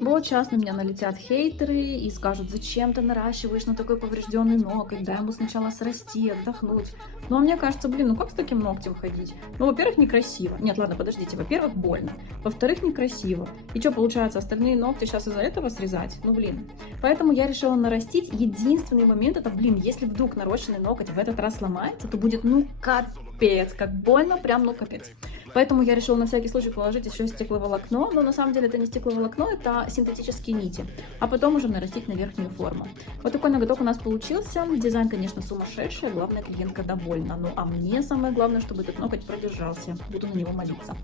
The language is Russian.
Вот сейчас на меня налетят хейтеры и скажут, зачем ты наращиваешь на такой поврежденный ноготь, дай ему сначала срасти, отдохнуть. Ну, а мне кажется, блин, ну как с таким ногтем ходить? Ну, во-первых, некрасиво. Нет, ладно, подождите. Во-первых, больно. Во-вторых, некрасиво. И что, получается, остальные ногти сейчас из-за этого срезать? Ну, блин. Поэтому я решила нарастить. Единственный момент это, блин, если вдруг нарощенный ноготь в этот раз сломается, то будет, ну, капец, как больно, прям, ну, капец. Поэтому я решила на всякий случай положить еще стекловолокно, но на самом деле это не стекловолокно, это синтетические нити, а потом уже нарастить на верхнюю форму. Вот такой ноготок у нас получился. Дизайн, конечно, сумасшедший, главное, клиентка довольна. Ну а мне самое главное, чтобы этот ноготь продержался. Буду на него молиться.